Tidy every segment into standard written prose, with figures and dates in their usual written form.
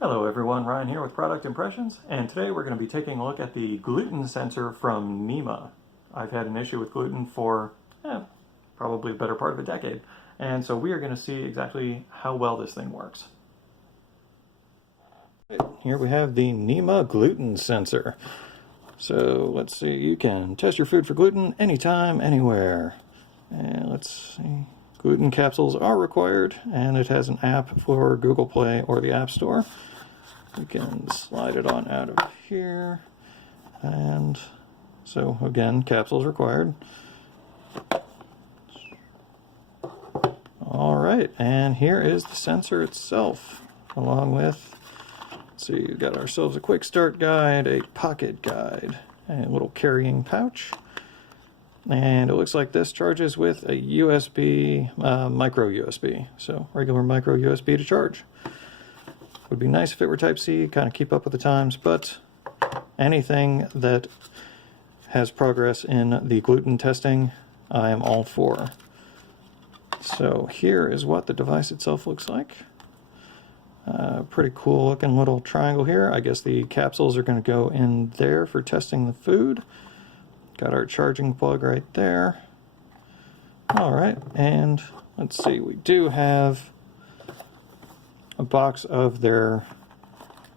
Hello everyone, Ryan here with Product Impressions, and today we're going to be taking a look at the gluten sensor from Nima. I've had an issue with gluten for probably the better part of a decade, and so we are going to see exactly how well this thing works. Here we have the Nima Gluten Sensor. So let's see, you can test your food for gluten anytime, anywhere. And let's see, gluten capsules are required, and it has an app for Google Play or the App Store. We can slide it on out of here, and so again, capsules required. Alright, and here is the sensor itself, along with, let's see, we've got ourselves a quick start guide, a pocket guide, and a little carrying pouch. And it looks like this charges with a USB, micro USB, so regular micro USB to charge. Would be nice if it were Type-C, kind of keep up with the times, but anything that has progress in the gluten testing, I am all for. So here is what the device itself looks like. Pretty cool looking little triangle here. I guess the capsules are going to go in there for testing the food. Got our charging plug right there. Alright, and let's see, we do have a box of their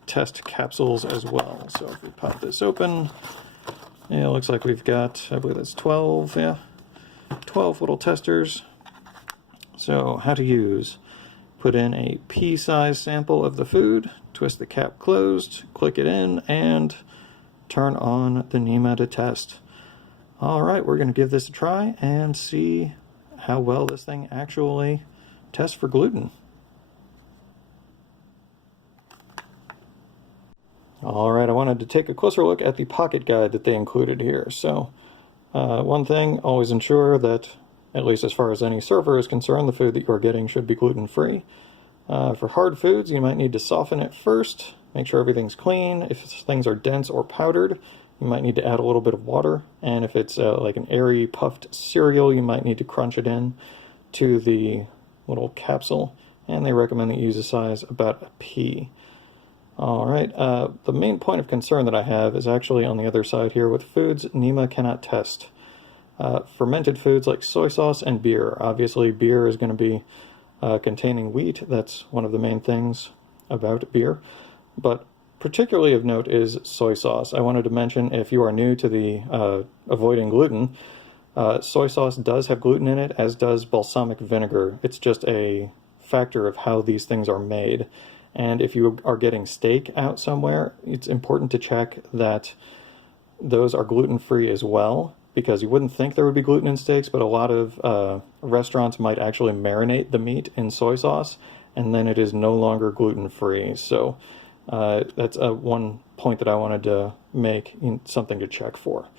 test capsules as well. So if we pop this open, it looks like we've got, I believe that's 12, 12 little testers. So how to use: put in a pea-sized sample of the food, twist the cap closed, click it in, and turn on the Nima to test. Alright, we're going to give this a try and see how well this thing actually tests for gluten. Alright, I wanted to take a closer look at the pocket guide that they included here. So, one thing, always ensure that, at least as far as any server is concerned, the food that you're getting should be gluten-free. For hard foods, you might need to soften it first, make sure everything's clean. If things are dense or powdered, you might need to add a little bit of water. And if it's like an airy, puffed cereal, you might need to crunch it in to the little capsule. And they recommend that you use a size about a pea. Alright, the main point of concern that I have is actually on the other side here with foods Nima cannot test. Fermented foods like soy sauce and beer. Obviously beer is going to be containing wheat. That's one of the main things about beer. But particularly of note is soy sauce. I wanted to mention, if you are new to the avoiding gluten, soy sauce does have gluten in it, as does balsamic vinegar. It's just a factor of how these things are made. And if you are getting steak out somewhere, it's important to check that those are gluten-free as well, because you wouldn't think there would be gluten in steaks, but a lot of restaurants might actually marinate the meat in soy sauce, and then it is no longer gluten-free. So that's one point that I wanted to make, something to check for.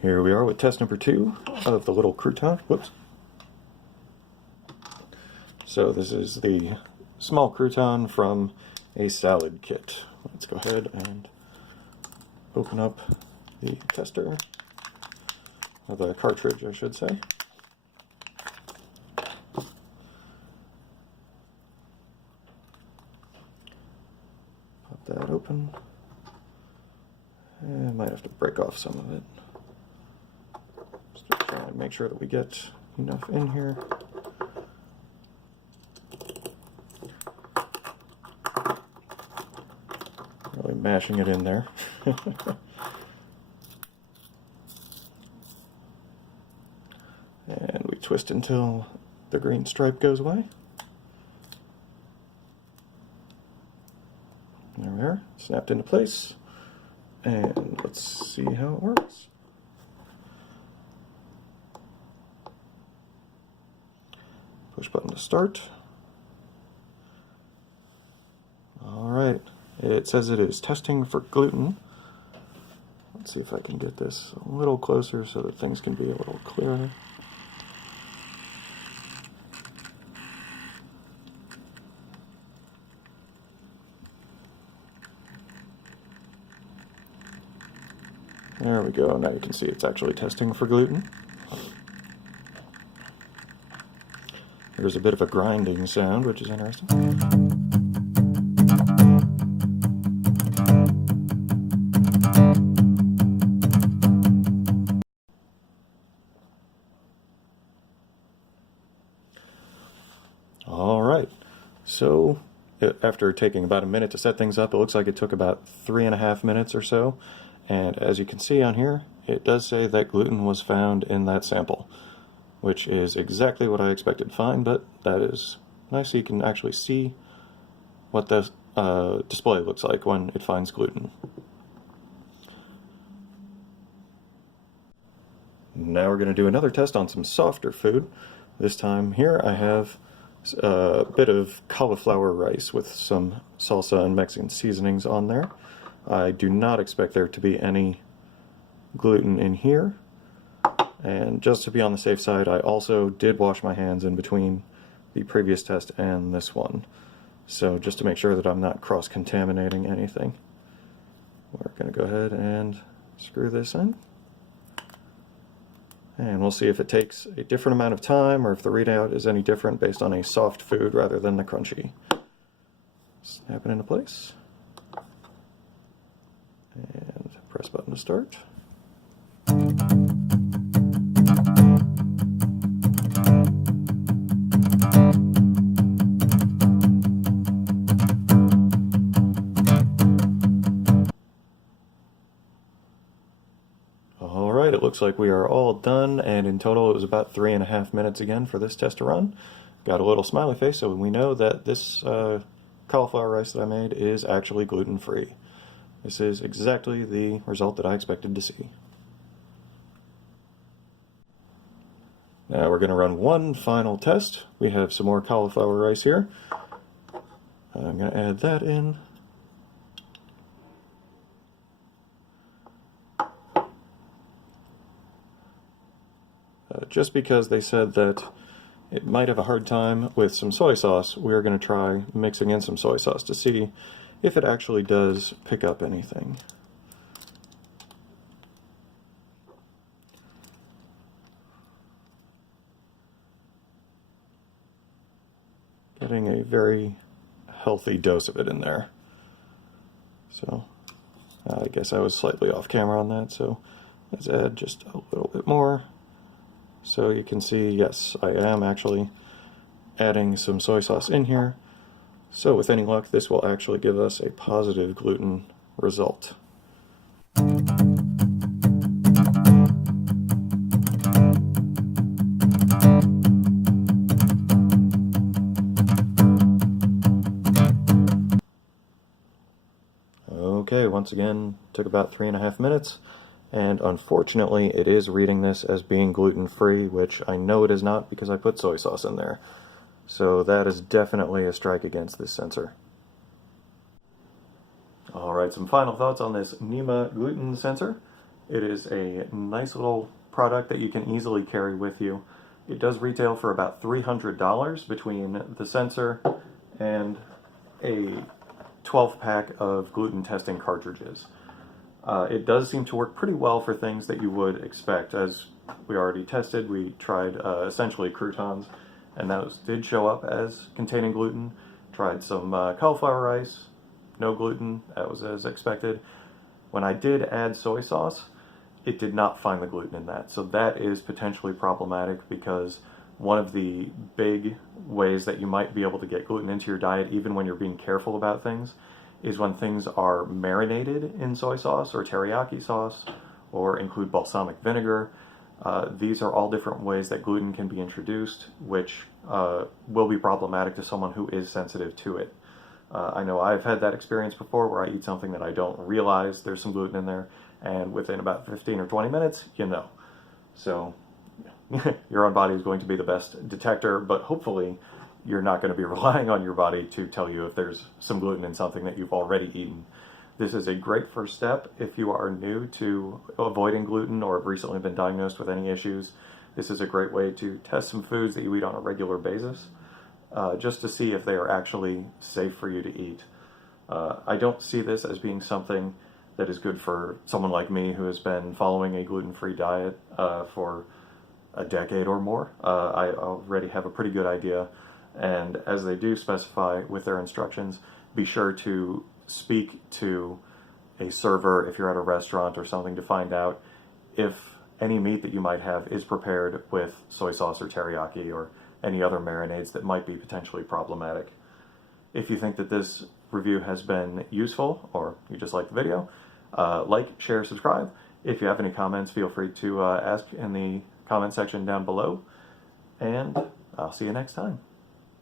Here we are with test number 2 of the little crouton. Whoops. So this is the small crouton from a salad kit. Let's go ahead and open up the tester, or the cartridge I should say. Pop that open. And I might have to break off some of it. Just to try and make sure that we get enough in here. Really mashing it in there. And we twist until the green stripe goes away. There we are, snapped into place. And let's see how it works. Push button to start. Alright. It says it is testing for gluten. Let's see if I can get this a little closer so that things can be a little clearer. There we go. Now you can see it's actually testing for gluten. There's a bit of a grinding sound, which is interesting. So after taking about a minute to set things up, it looks like it took about 3.5 minutes or so. And as you can see on here, it does say that gluten was found in that sample, which is exactly what I expected to find, but that is nice so you can actually see what the display looks like when it finds gluten. Now we're going to do another test on some softer food. This time here I have a bit of cauliflower rice with some salsa and Mexican seasonings on there. I do not expect there to be any gluten in here. And just to be on the safe side, I also did wash my hands in between the previous test and this one. So just to make sure that I'm not cross-contaminating anything. We're going to go ahead and screw this in. And we'll see if it takes a different amount of time or if the readout is any different based on a soft food rather than the crunchy. Snap it into place. And press button to start. Alright, it looks like we are all done, and in total it was about 3.5 minutes again for this test to run. Got a little smiley face, so we know that this cauliflower rice that I made is actually gluten-free. This is exactly the result that I expected to see. Now we're going to run one final test. We have some more cauliflower rice here. I'm going to add that in. Just because they said that it might have a hard time with some soy sauce, we're going to try mixing in some soy sauce to see if it actually does pick up anything. Getting a very healthy dose of it in there. So I guess I was slightly off camera on that, so let's add just a little bit more. So you can see, yes, I am actually adding some soy sauce in here. So with any luck, this will actually give us a positive gluten result. Okay, once again, took about 3.5 minutes. And unfortunately, it is reading this as being gluten-free, which I know it is not because I put soy sauce in there. So that is definitely a strike against this sensor. Alright, some final thoughts on this Nima Gluten Sensor. It is a nice little product that you can easily carry with you. It does retail for about $300 between the sensor and a 12-pack of gluten testing cartridges. It does seem to work pretty well for things that you would expect. As we already tested, we tried essentially croutons, and those did show up as containing gluten. Tried some cauliflower rice, no gluten, that was as expected. When I did add soy sauce, it did not find the gluten in that. So that is potentially problematic because one of the big ways that you might be able to get gluten into your diet, even when you're being careful about things, is when things are marinated in soy sauce or teriyaki sauce or include balsamic vinegar. These are all different ways that gluten can be introduced, which will be problematic to someone who is sensitive to it. I know I've had that experience before where I eat something that I don't realize there's some gluten in there, and within about 15 or 20 minutes, you know. So your own body is going to be the best detector, but hopefully you're not going to be relying on your body to tell you if there's some gluten in something that you've already eaten. This is a great first step if you are new to avoiding gluten or have recently been diagnosed with any issues. This is a great way to test some foods that you eat on a regular basis, just to see if they are actually safe for you to eat. I don't see this as being something that is good for someone like me who has been following a gluten-free diet for a decade or more. I already have a pretty good idea. And as they do specify with their instructions, be sure to speak to a server if you're at a restaurant or something to find out if any meat that you might have is prepared with soy sauce or teriyaki or any other marinades that might be potentially problematic. If you think that this review has been useful, or you just like the video, like, share, subscribe. If you have any comments, feel free to ask in the comment section down below, and I'll see you next time.